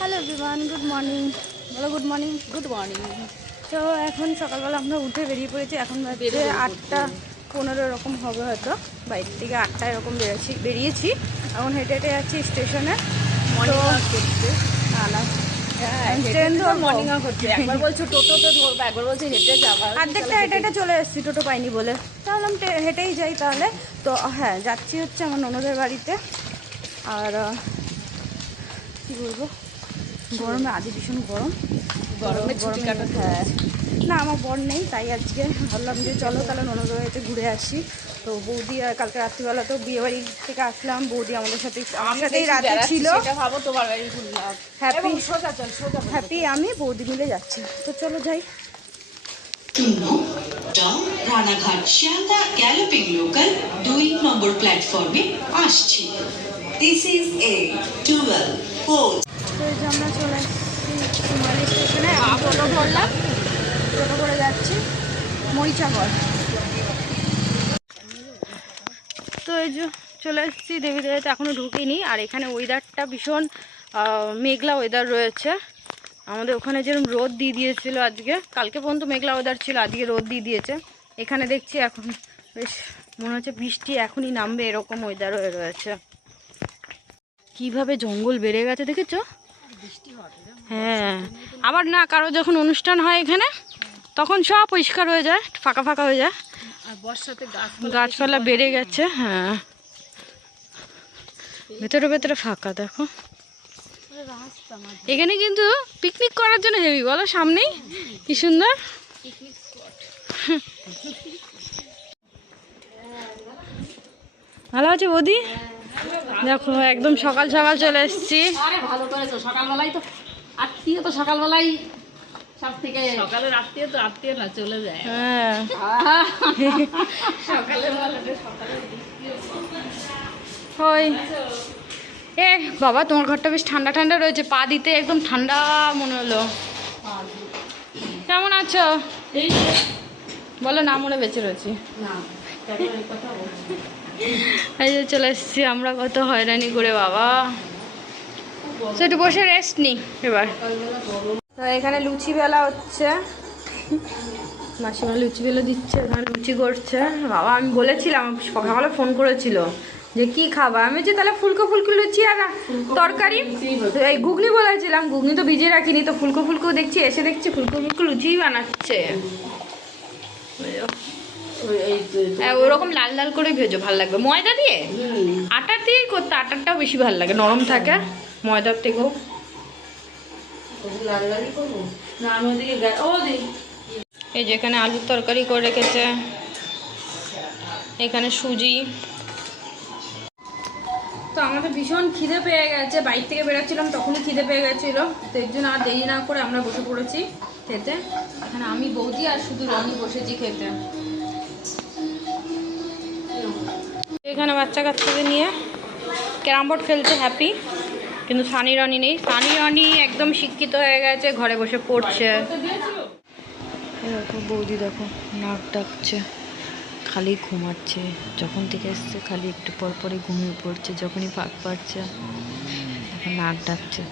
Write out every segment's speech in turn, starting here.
Hello everyone, good morning. বলো good morning. Good morning. তো এখন সকালবেলা আমরা উঠে বেরিয়ে পড়েছি। এখন বাজে 8:15 এরকম হবে হয়তো। বাইরে থেকে 8টা এরকম বেরিয়েছি। এখন হেঁটে হেঁটে যাচ্ছি স্টেশনে। মর্নিং ওয়াক করতে। না ট্রেন ধর মর্নিং ওয়াক করতে। একবার বলছো টোটোতে ধরবো, একবার বলছো হেঁটে যাবো। অর্ধেকটা হেঁটে হেঁটে চলে এসেছি, টোটো পাইনি বলে। তাহলে আমি হেঁটেই যাই তাহলে। তো হ্যাঁ, যাচ্ছি হচ্ছে আমার ননদের বাড়িতে। আর কী বলবো, গরমে আজ ভীষণ গরম। গরমে ছুটি কাটাতে। হ্যাঁ, না আমার বর নেই, তাই আজকে ভাবলাম যে চলো তাহলে ননদের বাড়িতে ঘুরে আসি। তো বৌদি আর কালকে রাত্রিবেলা তো বিয়ে বাড়ি থেকে আসলাম, বৌদি আমার সাথেই রাতে ছিল। ভাবো তোমার বাড়ি ঘুরলাম। হ্যাপি আমি বৌদি মিলে যাচ্ছি। তো চলো যাই। রানাঘাট শিয়ালদা গ্যালোপিং লোকাল 2 নম্বর প্ল্যাটফর্মে আসছে। This is a 12 post. তো এই যে আমরা চলে এসেছি শিমালি স্টেশনে। টোটো ধরলাম, টোটো করে যাচ্ছি মরিচাগড়। তো এই যে চলে এসেছি দেবীদেবীতে, এখনও ঢুকিনি। আর এখানে ওয়েদারটা ভীষণ মেঘলা ওয়েদার রয়েছে। আমাদের ওখানে যেরকম রোদ দিয়ে দিয়েছিল আজকে, কালকে পর্যন্ত মেঘলা ওয়েদার ছিল, আজকে রোদ দিয়ে দিয়েছে। এখানে দেখছি এখন বেশ মনে হচ্ছে বৃষ্টি এখনই নামবে, এরকম ওয়েদার হয়ে রয়েছে। কিভাবে জঙ্গল বেড়ে গেছে দেখেছো? হ্যাঁ, আবার না কারো যখন অনুষ্ঠান হয় এখানে, তখন সব পরিষ্কার হয়ে যায়, ফাঁকা ফাঁকা হয়ে যায়। আর বর্ষাতে গাছপালা বেড়ে গেছে। হ্যাঁ, ভেতরে ভেতরে ফাঁকা দেখো। এখানে কিন্তু পিকনিক করার জন্য হেভি, বলো সামনেই কি সুন্দর। ভালো আছে বৌদি? দেখো একদম সকাল সকাল চলে এসেছি। আরে ভালো করেছো, সকালবেলায় তো আত্মীয়, তো সকালবেলায় সব থেকে সকালের আত্মীয় তো আত্মীয় না চলে যায়। হ্যাঁ, সকালে ভালো সকালে ওই এ বাবা, তোমার ঘরটা বেশ ঠান্ডা ঠান্ডা রয়েছে, পা দিতে একদম ঠান্ডা মনে হলো। কেমন আছো বলো? না মনে বেঁচে রয়েছি। না কথা বলছি। এই যে চলে এসেছি আমরা, কত হয়রানি করে বাবা। তো একটু বসে রেস্ট নি এবার। তো এখানে লুচি বেলা হচ্ছে, মাসিমা লুচি বেলা দিচ্ছে, এখানে লুচি করছে বাবা। আমি বলেছিলাম, সকালে ফোন করেছিল যে কি খাবা, আমি যে তাহলে ফুলকো ফুলকো লুচি আর তরকারি, এই ঘুগনি বলেছিলাম। ঘুগনি তো ভিজিয়ে রাখিনি, তো ফুলকো ফুলকো দেখছি, এসে দেখছি ফুলকো ফুলকো লুচিই বানাচ্ছে। ওরকম লাল লাল করে ভেজো, ভালো লাগবে। ময়দা দিয়ে, আটা দিয়েই করতে, আটারটাও বেশি ভালো লাগে, নরম থাকে ময়দার থেকেও। এই যে এখানে আলুর তরকারি করে রেখেছে, এখানে সুজি। তো আমাদের ভীষণ খিদে পেয়ে গেছে, বাইরে থেকে বেরোচ্ছিলাম তখনই খিদে পেয়ে গেছিলো। তো এর জন্য আর দেরি না করে আমরা বসে পড়েছি খেতে। এখানে আমি বৌদি আর শুধু রনি বসেছি খেতে। এখানে বাচ্চা কাচ্চাদের নিয়ে ক্যারাম বোর্ড খেলছে হ্যাপি, কিন্তু সানি রনি নেই। সানি রনি একদম শিক্ষিত হয়ে গেছে, ঘরে বসে পড়ছে। দেখো বৌদি, দেখো নাক ডাকছে, খালি ঘুমাচ্ছে। যখন থেকে এসছে খালি একটু পর পরই ঘুমিয়ে পড়ছে, যখনই ফাঁক পাচ্ছে এখন নাক ডাকছে।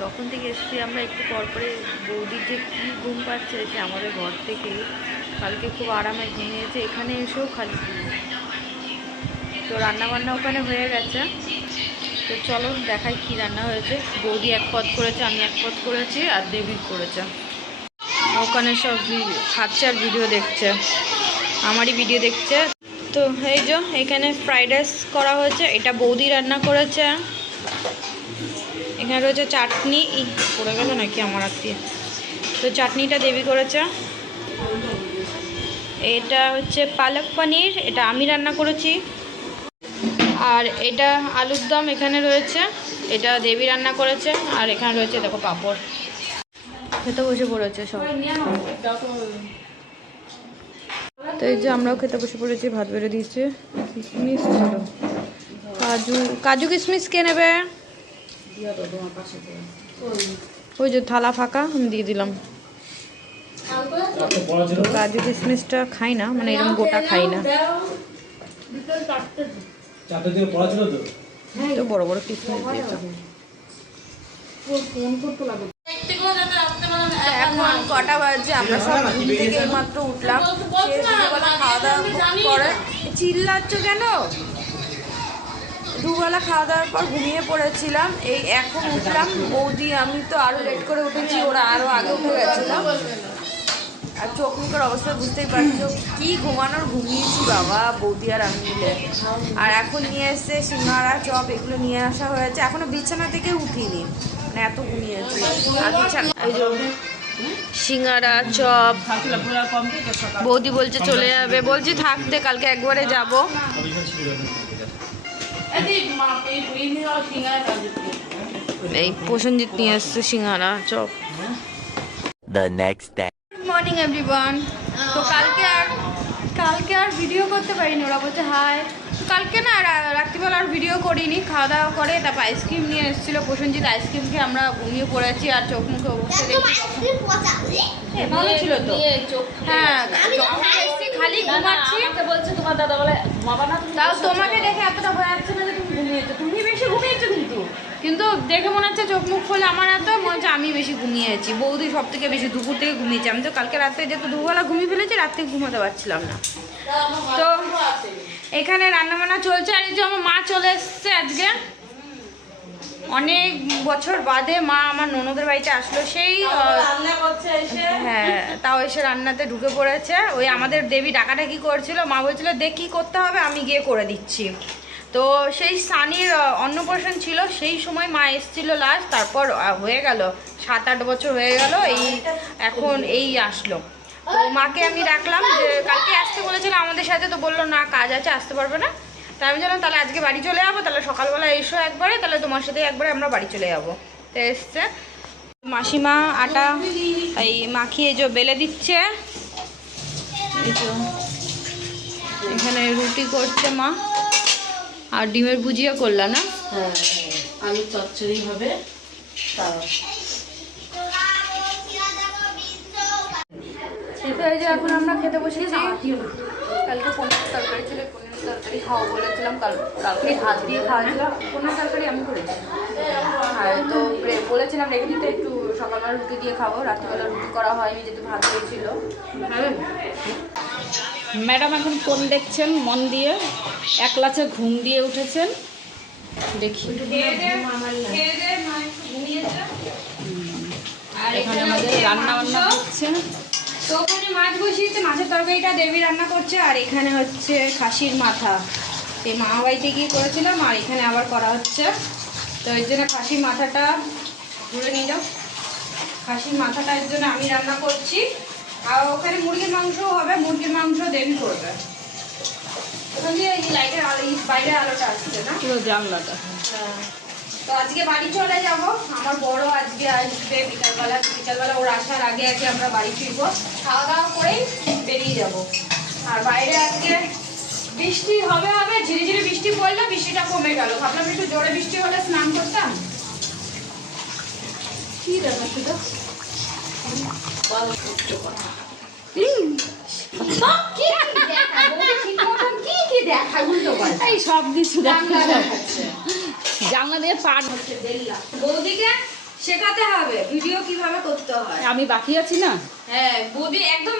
যখন থেকে এসেছি আমরা, একটু পর পরে বৌদির যে কী ঘুম পাচ্ছে, সে আমাদের ঘর থেকে কালকে খুব আরামে ঘুমিয়েছে, এখানে এসেও খালি। তো রান্নাবান্না ওখানে হয়ে গেছে। তো চলো দেখাই কি রান্না হয়েছে। বৌদি এক পদ করেছে, আমি এক পদ করেছি, আর দেবী করেছে। ওখানে সব খাচ্ছে আর ভিডিও দেখছে, আমারই ভিডিও দেখছে। তো এই যে এখানে ফ্রাইড রাইস করা হয়েছে, এটা বৌদি রান্না করেছে। এখানে রয়েছে চাটনি, পড়ে গেল নাকি আমার আত্মীয়। তো চাটনিটা দেবী করেছে। এটা হচ্ছে পালক পনির, এটা আমি রান্না করেছি। আর এটা আলুর দম এখানে রয়েছে, এটা দেবী রান্না করেছে। আর এখানে রয়েছে দেখো পাঁপড়। খেতে বসে পড়েছে সব। তো এই যে আমরাও খেতে বসে পড়েছি, ভাত বেড়ে দিয়েছে, কিশমিশ ছিল। কাজু কিশমিশ কে নেবে? দিয়া তো তোমার পাশে তো। ওই যে থালা ফাঁকা, আমি দিয়ে দিলাম। কাজু কিশমিশটা খাই না, মানে এরকম গোটা খাই না, তো বড় বড় কিশমিশ দিয়েছে। এখন কটা বাজে? আমরা সব ঘুম থেকে মাত্র উঠলাম। খাওয়া দাওয়া করে চিল্লাচ্ছ কেন? দুবেলা খাওয়া দাওয়ার পর ঘুমিয়ে পড়েছিলাম, এই এখন উঠলাম। বৌদি আমি তো আরো লেট করে উঠেছি, ওরা আরো আগে উঠে গেছিলাম। আর চোখ মুখের অবস্থা বুঝতেই পারছো, কি ঘুমানোর ঘুমিয়েছি বাবা, বৌদি আর আমি মিলে। আর এখন নিয়ে এসছে সিঙ্গাড়া চপ, এগুলো নিয়ে আসা হয়েছে। এখনো বিছানা থেকে উঠিনি, মানে এত ঘুমিয়েছি। আর বিছানা এই যে সিঙ্গাড়া চপ, বৌদি বলছে চলে যাবে, বলছি থাকতে, কালকে একবারে যাব। এই প্রসেনজিৎ নিয়ে এসছে singara chop. The next day. Good morning everyone. তো কালকে আর ভিডিও করতে পারিনি, ওরা বলছে হাই। কালকে না রাত্রিবেলা আর ভিডিও করিনি, খাওয়া দাওয়া করে তারপর আইসক্রিম নিয়ে এসেছিলো প্রসেনজিৎ, আইসক্রিম খেয়ে আমরা ঘুমিয়ে পড়েছি। আর চোখ মুখে অবস্থা ভালো ছিল তো, হ্যাঁ খালি ঘুমাচ্ছি। বলছে তোমার দাদা বলে ঘুমাবা না, তাও তোমাকে দেখে এতটা ভয় আসছে না যে তুমি ঘুমিয়েছো, তুমি বেশি ঘুমিয়েছো। কিন্তু দেখে মনে হচ্ছে চোখ মুখ খুলে আমার এত মনে হচ্ছে আমি বেশি ঘুমিয়েছি, বৌদি সব থেকে বেশি দুপুর থেকে ঘুমিয়েছি। আমি তো কালকে রাতে যেহেতু দুবেলা ঘুমিয়ে ফেলেছি, রাত থেকে ঘুমাতে পারছিলাম না। তো এখানে রান্নাবান্না চলছে। আর এই যে আমার মা চলে এসছে আজকে, অনেক বছর বাদে মা আমার ননদের বাড়িতে আসলো। সেই হ্যাঁ, তাও এসে রান্নাতে ঢুকে পড়েছে। ওই আমাদের দেবী ডাকাডাকি করছিল, মা বলছিল দেখ কী করতে হবে, আমি গিয়ে করে দিচ্ছি। তো সেই সানির অন্নপ্রাশন ছিল, সেই সময় মা এসেছিল লাস্ট। তারপর হয়ে গেল 7-8 বছর হয়ে গেল, এখন এই আসলো। তো মাকে আমি ডাকলাম যে কালকে আসতে বলেছিল আমাদের সাথে, তো বললো না কাজ আছে, আসতে পারবে না। তাই আমি জানলাম তাহলে আজকে বাড়ি চলে যাবো, তাহলে সকালবেলা এসো একবারে, তাহলে তোমার সাথে একবারে আমরা বাড়ি চলে যাবো। তো এসছে মাসিমা আটা এই মাখিয়ে যে বেলে দিচ্ছে, এই তো এখানে রুটি করছে মা। আর ডিমের ভুজিয়া করলা না? হ্যাঁ আলু চচ্চড়ি হবে। এই যে এখন আমরা খেতে বসেছি। কালকে পনিরের তরকারি ছিল, পনিরের তরকারি খাওয়া বলেছিলাম, কালকে হাত দিয়ে খাওয়াছিলাম। পনিরের তরকারি আমি করেছি, আর তো বলেছিলাম রেখে দিতে, একটু সকালবেলা রুটি দিয়ে খাবো। রাত্রিবেলা রুটি করা হয়নি যেহেতু ভাত দিয়েছিল। ম্যাডাম এখন কোন দেখছেন মন দিয়ে, এক লাচে ঘুম দিয়ে উঠেছেন, দেখি। আর এখানে আমাদের রান্না বান্না হচ্ছে। তো ওখানে মাছ বসিয়েছে, মাছের তরকারিটা দেবী রান্না করছে। আর এখানে হচ্ছে খাসির মাথা, এই মামা বাড়িতে গিয়ে করেছিলাম, আর এখানে আবার করা হচ্ছে। তো এর জন্য খাসির মাথাটা ধরে নিয়ে যাও, খাসির মাথাটা এর জন্য আমি রান্না করছি। আর ওখানে মুরগির মাংসও হবে, মুরগির মাংস দেবী করবে। ওখান দিয়ে এই লাইটের আলো, বাইরের আলোটা আসছে না পুরো জানলাটা। তো আজকে বাড়ি চলে যাব। আমার বড় আজকে আসবে বিকালবেলা ওর আসার আগে আগে আমরা বাড়ি ফিরবো, খাওয়া দাওয়া করেই বেরিয়ে যাব। আর বাইরে আজকে বৃষ্টি হবে, ঝিরিঝিরি বৃষ্টি পড়লো, বৃষ্টিটা কমে গেল। ভাবলাম একটু জোরে বৃষ্টি হলে স্নান করতাম। কি ব্যাপার সেটা? এই সব কিছু জানলা দিয়ে পার হচ্ছে। বৌদিকে শেখাতে হবে ভিডিও কিভাবে করতে হয়। আমি বাকি আছি না? হ্যাঁ, বৌদি একদম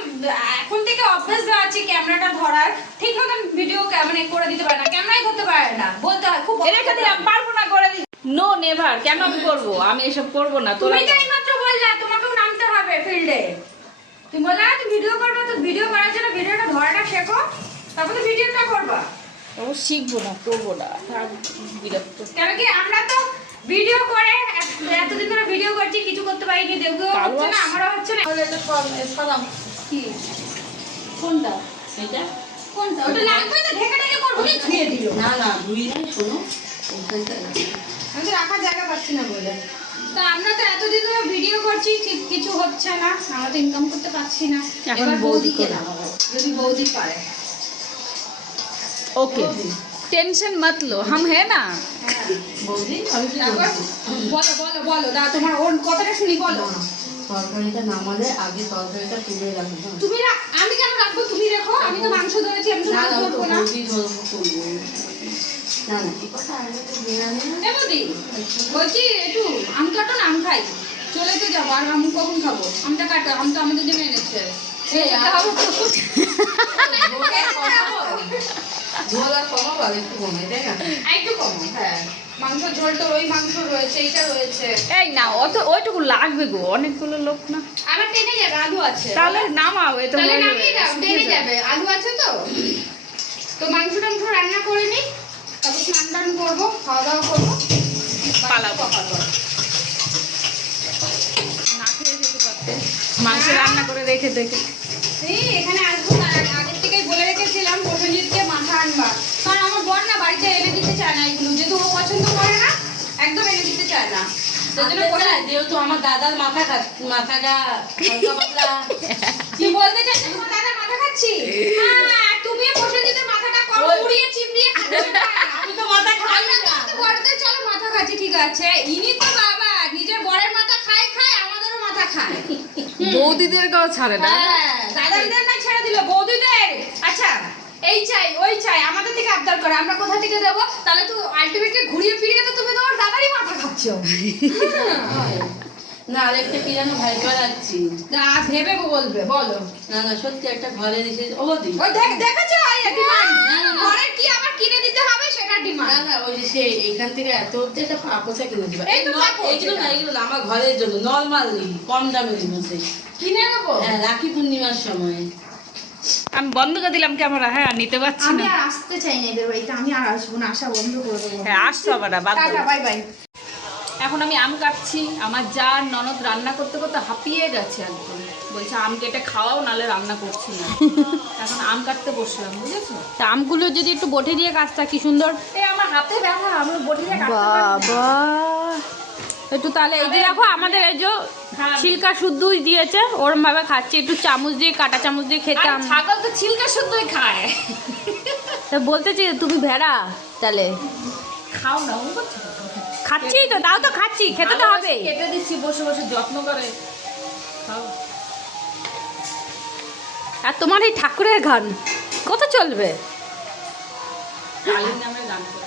এখন থেকে অভ্যাস দেওয়া আছে ক্যামেরাটা ধরার, ঠিক মতন ভিডিও মানে করে দিতে পারে না, ক্যামেরাই ধরতে পারে না, বলতে হয় খুব রেখে দিলাম, পারবো না, করে দিই। নো নেভার, কেন আমি করবো? আমি এসব করবো না। তুমি তো এইমাত্র বললা তোমাকেও নামতে হবে ফিল্ডে। তুমি বললা তুমি ভিডিও করবে, তো ভিডিও করার জন্য ভিডিওটা ধরাটা শেখো, তারপর তো ভিডিওটা করবা। ও শিখবো না, করবো না, বিরক্ত। কেন কি আমরা তো ভিডিও করে এতদিন ধরে ভিডিও করছি, কিছু করতে পারিনি, দেখবেও হচ্ছে না, আমারও হচ্ছে না। কি কোনটা? এটা কোনটা? ওটা লাগবে তো, ঢেকে ঢেকে করবো, কি ধুয়ে দিও। না না ধুই নাই, শোনো আমি তো রাখার জায়গা পাচ্ছি না বলে। তো আমরা তো এতদিন ধরে ভিডিও করছি, ঠিক কিছু হচ্ছে না, আমরা তো ইনকাম করতে পারছি না। এখন এবার বৌদি বৌদিকে করে। নামাবো, যদি বৌদি পারে। ওকে টেনশন মত লো, হাম হে না। বৌদি আমি কি তারপর বলছি? বলো বলো বলো, দাদা তোমার ওর কথাটা শুনি, বলো। তরকারিটা নামালে আগে তরকারিটা তুলে রাখবো। তুমি আমি কেন রাখবো, তুমি রাখো, আমি তো মাংস ধরেছি, আমি তো না মাছ না, ধরবো না। বৌদি ধরবো করবো। না না, কি কথা আমি তো বিরিয়ানি এ বৌদি, বলছি একটু আম কাটো না, আম খাই। চলে তো যাবো, আর আম কখন খাবো? আমটা কাটো, আম তো আমাদের জন্য এনেছে। ঝোল আর কমাবো, আর একটু কমাই, তাই না? একটু কম। হ্যাঁ। মাংস ঝোলটা, ওই মাংস রয়েছে, এইটা রয়েছে। এই না, ওইটুকু লাগবে গো, অনেকগুলো লোক না। আবার টেনে যাবে, আলু আছে। তাহলে নামাও, এটা তাহলে নামিয়ে দাও, টেনে যাবে, আলু আছে তো। তো মাংস টাংস রান্না করে নি, তারপর স্নান টান করবো, খাওয়া দাওয়া করবো, পালাবো। মাংস রান্না করে রেখে দেখে এই এখানে আসবো, তার আগের থেকেই বলে রেখেছিলাম প্রসেনজিৎকে মাথা আনবা, কারণ আমার বর না বাড়িতে এনে দিতে চায় না এগুলো, যেহেতু ও পছন্দ করে না, একদম এনে দিতে চায় না। যেহেতু আমার দাদার মাথাটা হালকা পাতলা। কি বলতে চাইছো, তোমার দাদা মাথা খাচ্ছি? হ্যাঁ, তুমিও প্রসেনজিতের মাথাটা কম উড়িয়ে চিপড়িয়ে খাচ্ছো। আমি তো মাথা খাই আমরা না। তো বড়দের চলো মাথা খাচ্ছি, ঠিক আছে, ইনি তো বাবা নিজের বরের মাথা খায়, আমাদেরও মাথা খায়। বৌদিদের গাও ছাড়ে না। হ্যাঁ, দাদাদের না ছেড়ে দিল, বৌদিদের। আচ্ছা, এই চাই ওই চাই আমাদের থেকে আবদার করে, আমরা কোথা থেকে দেবো? তাহলে তো আলটিমেটলি ঘুরিয়ে ফিরিয়ে তো তুমি তোমার দাদারই মাথা খাচ্ছো। না, আরেকটা কি জানো, ভাই যাচ্ছি। ভেবে বলবে, বলো। না না, সত্যি একটা ঘরে এসে ও বৌদি। ওই দেখেছো, ডিমান্ড ঘরের কি আবার কিনে দিতে হবে সেটা না ডিমান্ড। না, ওই যে সে এখান থেকে এত অব্দি একটা পাপোসা কিনে দিবা। এই তো পাপোশ এইগুলো না, এটা। এইগুলো না, আমার ঘরের জন্য নর্মালি কম দামে জিনিস। কিনে নেবো। হ্যাঁ, রাখি পূর্ণিমার সময়। আমি বন্ধ করে দিলাম ক্যামেরা, হ্যাঁ নিতে পারছি আমি না। আর আসতে চাই না এদের বাড়িতে, আমি আর আসবো না, আসা বন্ধ করে দেবো। হ্যাঁ আসতো আবার, বাদ দাও। Tata, bye bye. এখন আমি আম কাটছি, আমার যা ননদ রান্না করতে করতে হাঁপিয়ে গেছে একদম, বলছে আম কেটে খাওয়াও, নালে রান্না করছি না। এখন আম কাটতে বসলাম, বুঝেছো? তা আমগুলো যদি একটু বটি দিয়ে কাজটা কি সুন্দর। এই আমার হাতে ব্যথা, আমি বটি দিয়ে কাটতে পারি না। বাবা, একটু তাহলে এই যে দেখো আমাদের এই যে হ্যাঁ। ছিলকা শুদ্ধই দিয়েছে, ওরম ভাবে খাচ্ছি, একটু চামচ দিয়ে, কাটা চামচ দিয়ে আর খেতাম। ছাগল তো ছিলকা শুদ্ধই খায়। তা বলতেছি তুমি ভেড়া, তাহলে খাও না, ও করছে না। খাচ্ছি তো, তাও তো খাচ্ছি, খেতে তো হবে। কেটে দিচ্ছি বসে বসে যত্ন করে, খাও। আর তোমার এই ঠাকুরের গান কত চলবে? কালীর নামে গান করতে।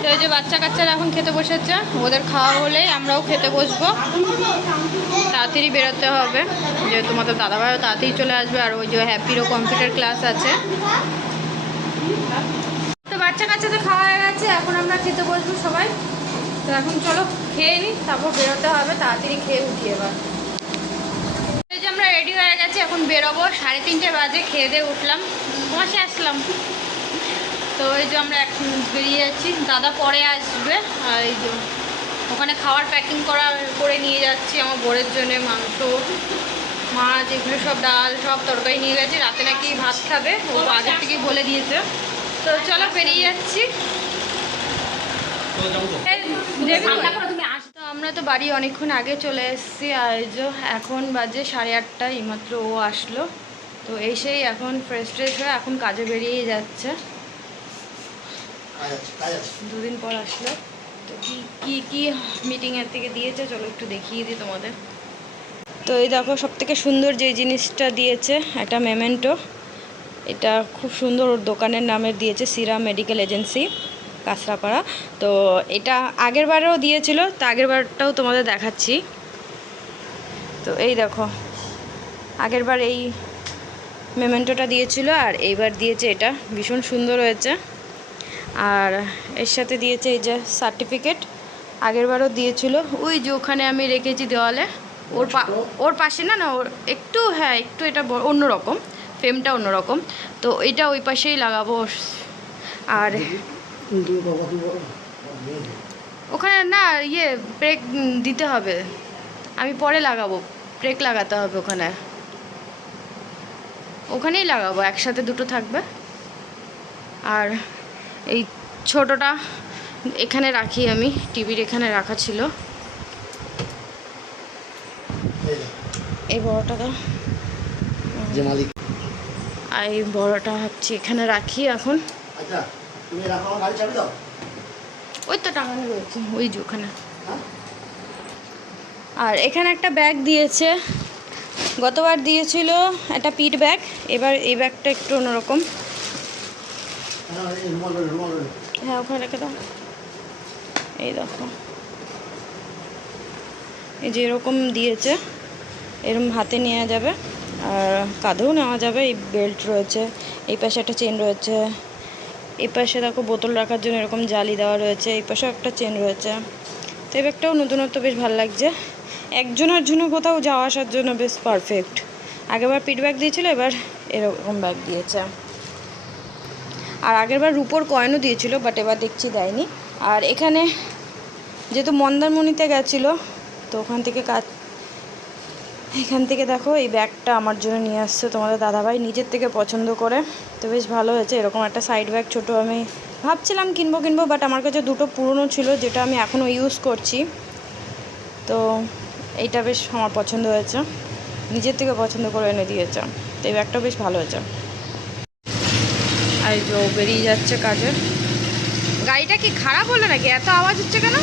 তো এই যে বাচ্চা কাচ্চারা এখন খেতে বসেছে, ওদের খাওয়া হলে আমরাও খেতে বসবো। তাড়াতাড়ি বেরোতে হবে, যেহেতু তোমাদের দাদাভাইও তাড়াতাড়ি চলে আসবে, আর ওই যে হ্যাপিরও কম্পিউটার ক্লাস আছে। তো বাচ্চা কাচ্চাদের খাওয়া হয়ে গেছে, এখন আমরা খেতে বসবো সবাই। তো এখন চলো খেয়ে নিই, তারপর বেরোতে হবে, তাড়াতাড়ি খেয়ে উঠি এবার। এই যে আমরা রেডি হয়ে গেছি, এখন বেরোবো, 3:30 বাজে, খেয়ে দিয়ে উঠলাম, বসে আসলাম। তো এই যে আমরা এখন বেরিয়ে যাচ্ছি, দাদা পরে আসবে। আর এই যে ওখানে খাওয়ার প্যাকিং করে নিয়ে যাচ্ছি আমার বোরের জন্য, মাংস, মাছ, এগুলো সব, ডাল, সব তরকারি নিয়ে গেছি। রাতে নাকি ভাত খাবে, ও আগের থেকেই বলে দিয়েছে। তো চলো বেরিয়ে যাচ্ছি। তো আমরা তো বাড়ি অনেকক্ষণ আগে চলে এসেছি, আর এই যে এখন বাজে 8:30, এইমাত্র ও আসলো। তো এসেই এখন ফ্রেশ হয়ে এখন কাজে বেরিয়ে যাচ্ছে, 2 দিন পর আসলো। তো কি মিটিংয়ের থেকে দিয়েছে চলো একটু দেখিয়ে দিই তোমাদের। তো এই দেখো, সবথেকে সুন্দর যে জিনিসটা দিয়েছে, একটা মেমেন্টো। এটা খুব সুন্দর, ওর দোকানের নামের দিয়েছে, সিরা মেডিকেল এজেন্সি, কাঁচরাপাড়া। তো এটা আগের বারেও দিয়েছিল, তো আগের বারটাও তোমাদের দেখাচ্ছি। তো এই দেখো, আগের বার এই মেমেন্টোটা দিয়েছিল, আর এইবার দিয়েছে এটা, ভীষণ সুন্দর হয়েছে। আর এর সাথে দিয়েছে এই যে সার্টিফিকেট, আগেরবারও দিয়েছিল, ওই যে ওখানে আমি রেখেছি দেওয়ালে, ওর পাশে না, ওর একটু, হ্যাঁ একটু, এটা অন্যরকম, ফ্রেমটা অন্যরকম। তো এটা ওই পাশেই লাগাবো। আর ওখানে না ব্রেক দিতে হবে, আমি পরে লাগাবো, ব্রেক লাগাতে হবে ওখানেই লাগাবো, একসাথে দুটো থাকবে। আর এই ছোটটা এখানে রাখি আমি, টিভির এখানে রাখা ছিল। এই বড়টা তো, আর এই বড়টা ভাবছি এখানে রাখি এখন। তুমি রাখো, আমার গাড়ি চাবি দাও। ওই তো টাঙানো রয়েছে ওই যে ওখানে। হ্যাঁ? আর এখানে একটা ব্যাগ দিয়েছে, গতবার দিয়েছিল একটা পিট ব্যাগ, এবার এই ব্যাগটা একটু অন্যরকম। হ্যাঁ, এই রুমাল ধরে, রুমাল ধরে। হ্যাঁ ওখানে রেখে দাও। এই দেখো, এই যে এরকম দিয়েছে, এরকম হাতে নেওয়া যাবে আর কাঁধেও নেওয়া যাবে। এই বেল্ট রয়েছে, এই পাশে একটা চেন রয়েছে, এই পাশে দেখো বোতল রাখার জন্য এরকম জালি দেওয়া রয়েছে, এই পাশেও একটা চেন রয়েছে। তো এই ব্যাগটাও নতুনত্ব, বেশ ভালো লাগছে। একজনের জন্য কোথাও যাওয়া আসার জন্য বেশ পারফেক্ট। আগেরবার পিট ব্যাগ দিয়েছিল, এবার এরকম ব্যাগ দিয়েছে। আর আগেরবার রুপোর কয়েনও দিয়েছিল, বাট এবার দেখছি দেয়নি। আর এখানে যেহেতু মন্দারমণিতে গেছিলো, তো এখান থেকে দেখো এই ব্যাগটা আমার জন্য নিয়ে আসছে তোমাদের দাদাভাই নিজের থেকে পছন্দ করে। তো বেশ ভালো হয়েছে, এরকম একটা সাইড ব্যাগ ছোটো আমি ভাবছিলাম কিনবো, বাট আমার কাছে দুটো পুরনো ছিল যেটা আমি এখনও ইউজ করছি। তো এইটা বেশ আমার পছন্দ হয়েছে, নিজের থেকে পছন্দ করে এনে দিয়েছে। তো এই ব্যাগটা বেশ ভালো হয়েছে। আর যে বেরিয়ে যাচ্ছে কাজে। গাড়িটা কি খারাপ হলো নাকি, এত আওয়াজ হচ্ছে কেন?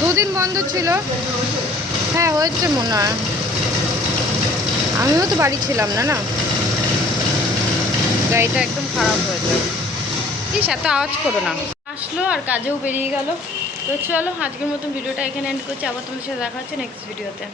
দুদিন বন্ধ ছিল। হ্যাঁ হয়েছে মনে হয়, আমিও তো বাড়ি ছিলাম না। গাড়িটা একদম খারাপ হয়েছে। প্লিজ এত আওয়াজ করো না। আসলো আর কাজেও বেরিয়ে গেল। তো চলো আজকের মতন ভিডিওটা এখানে এন্ড করছি, আবার তোমাদের সাথে দেখা হচ্ছে নেক্সট ভিডিওতে।